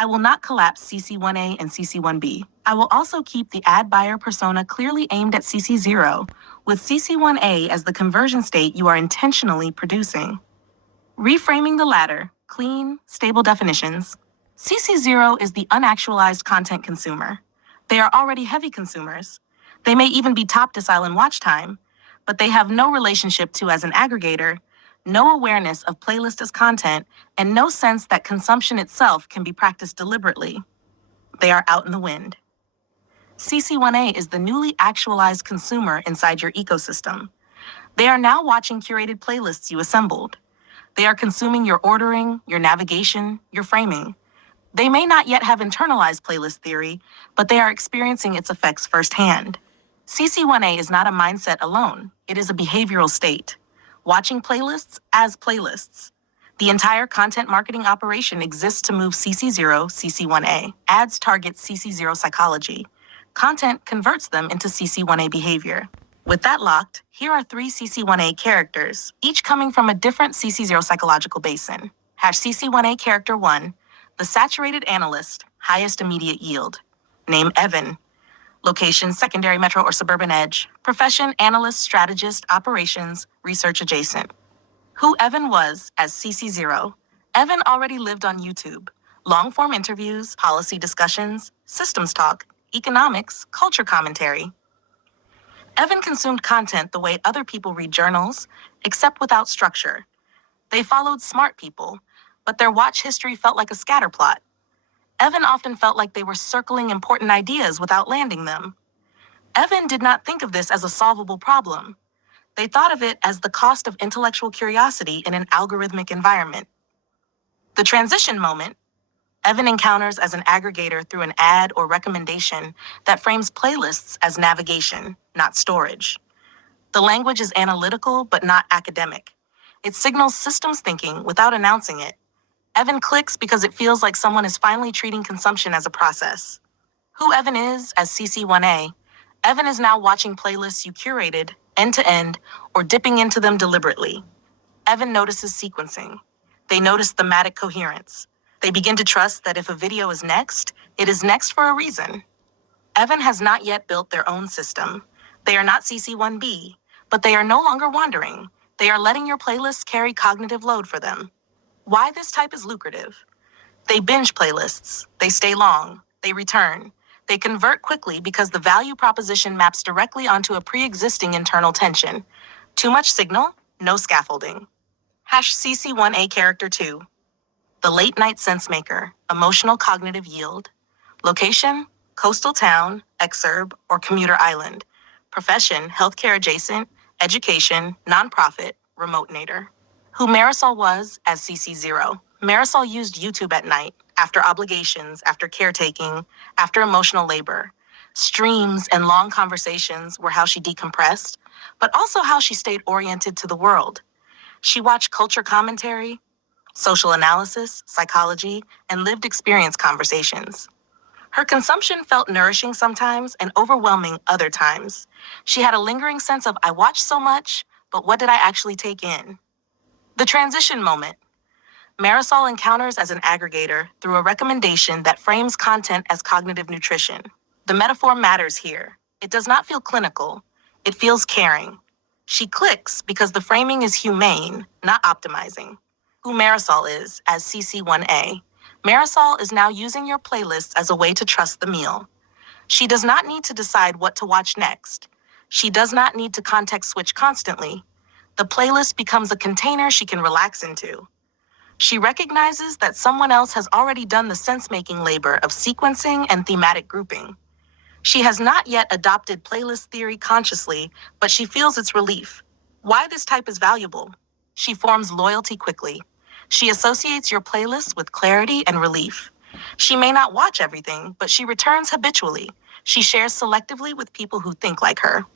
I will not collapse CC1A and CC1B. I will also keep the ad buyer persona clearly aimed at CC0, with CC1A as the conversion state you are intentionally producing. Reframing the latter, clean, stable definitions. CC0 is the unactualized content consumer. They are already heavy consumers. They may even be top decile in watch time, but they have no relationship to as an aggregator, no awareness of playlist as content, and no sense that consumption itself can be practiced deliberately. They are out in the wind. CC1A is the newly actualized consumer inside your ecosystem. They are now watching curated playlists you assembled. They are consuming your ordering, your navigation, your framing. They may not yet have internalized playlist theory, but they are experiencing its effects firsthand. CC1A is not a mindset alone, it is a behavioral state. Watching playlists as playlists. The entire content marketing operation exists to move CC0, CC1A. Ads target CC0 psychology. Content converts them into CC1A behavior. With that locked, here are 3 CC1A characters, each coming from a different CC0 psychological basin. #CC1A Character 1, the saturated analyst, highest immediate yield. Name Evan. Location, secondary metro or suburban edge. Profession, analyst, strategist, operations, research adjacent. Who Evan was as CC0. Evan already lived on YouTube. Long-form interviews, policy discussions, systems talk, economics, culture commentary. Evan consumed content the way other people read journals, except without structure. They followed smart people, but their watch history felt like a scatterplot. Evan often felt like they were circling important ideas without landing them. Evan did not think of this as a solvable problem. They thought of it as the cost of intellectual curiosity in an algorithmic environment. The transition moment, Evan encounters as an aggregator through an ad or recommendation that frames playlists as navigation, not storage. The language is analytical but not academic. It signals systems thinking without announcing it. Evan clicks because it feels like someone is finally treating consumption as a process. Who Evan is as CC1A, Evan is now watching playlists you curated, end to end, or dipping into them deliberately. Evan notices sequencing. They notice thematic coherence. They begin to trust that if a video is next, it is next for a reason. Evan has not yet built their own system. They are not CC1B, but they are no longer wandering. They are letting your playlists carry cognitive load for them. Why this type is lucrative? They binge playlists. They stay long. They return. They convert quickly because the value proposition maps directly onto a pre-existing internal tension. Too much signal, no scaffolding. #CC1A Character 2. The late night sense maker, emotional cognitive yield. Location, coastal town, exurb, or commuter island. Profession, healthcare adjacent, education, nonprofit, remote nader. Who Marisol was as CC0. Marisol used YouTube at night, after obligations, after caretaking, after emotional labor. Streams and long conversations were how she decompressed, but also how she stayed oriented to the world. She watched culture commentary, social analysis, psychology, and lived experience conversations. Her consumption felt nourishing sometimes and overwhelming other times. She had a lingering sense of, I watched so much, but what did I actually take in? The transition moment. Marisol encounters as an aggregator through a recommendation that frames content as cognitive nutrition. The metaphor matters here. It does not feel clinical. It feels caring. She clicks because the framing is humane, not optimizing. Who Marisol is as CC1A. Marisol is now using your playlists as a way to trust the meal. She does not need to decide what to watch next. She does not need to context switch constantly. The playlist becomes a container she can relax into. She recognizes that someone else has already done the sense-making labor of sequencing and thematic grouping. She has not yet adopted playlist theory consciously, but she feels its relief. Why this type is valuable? She forms loyalty quickly. She associates your playlist with clarity and relief. She may not watch everything, but she returns habitually. She shares selectively with people who think like her.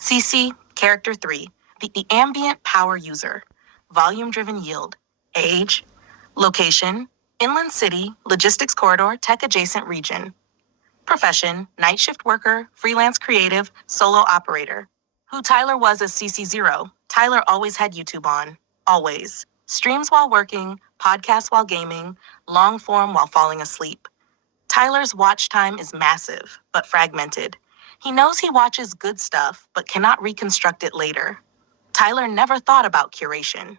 CC, Character 3, the ambient power user. Volume-driven yield. Age. Location, inland city, logistics corridor, tech-adjacent region. Profession, night shift worker, freelance creative, solo operator. Who Tyler was as CC0. Tyler always had YouTube on. Always. Streams while working, podcasts while gaming, long form while falling asleep. Tyler's watch time is massive, but fragmented. He knows he watches good stuff, but cannot reconstruct it later. Tyler never thought about curation.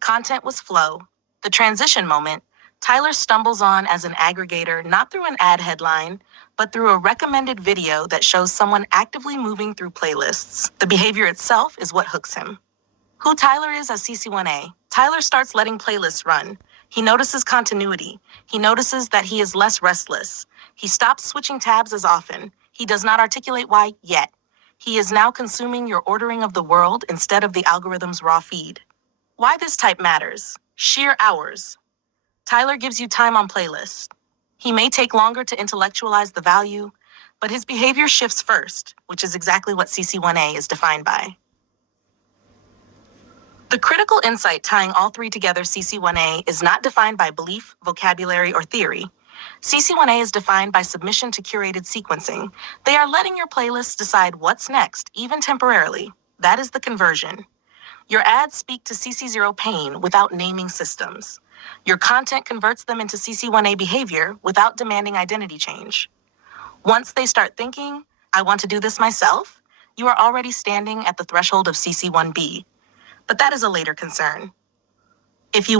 Content was flow. The transition moment, Tyler stumbles on as an aggregator not through an ad headline, but through a recommended video that shows someone actively moving through playlists. The behavior itself is what hooks him. Who Tyler is as CC1A. Tyler starts letting playlists run. He notices continuity. He notices that he is less restless. He stops switching tabs as often. He does not articulate why yet. He is now consuming your ordering of the world instead of the algorithm's raw feed. Why this type matters. Sheer hours. Tyler gives you time on playlists. He may take longer to intellectualize the value, but his behavior shifts first, which is exactly what CC1A is defined by. The critical insight tying all three together CC1A is not defined by belief, vocabulary, or theory. CC1A is defined by submission to curated sequencing. They are letting your playlists decide what's next, even temporarily. That is the conversion. Your ads speak to CC0 pain without naming systems. Your content converts them into CC1A behavior without demanding identity change. Once they start thinking, I want to do this myself, you are already standing at the threshold of CC1B. But that is a later concern. If you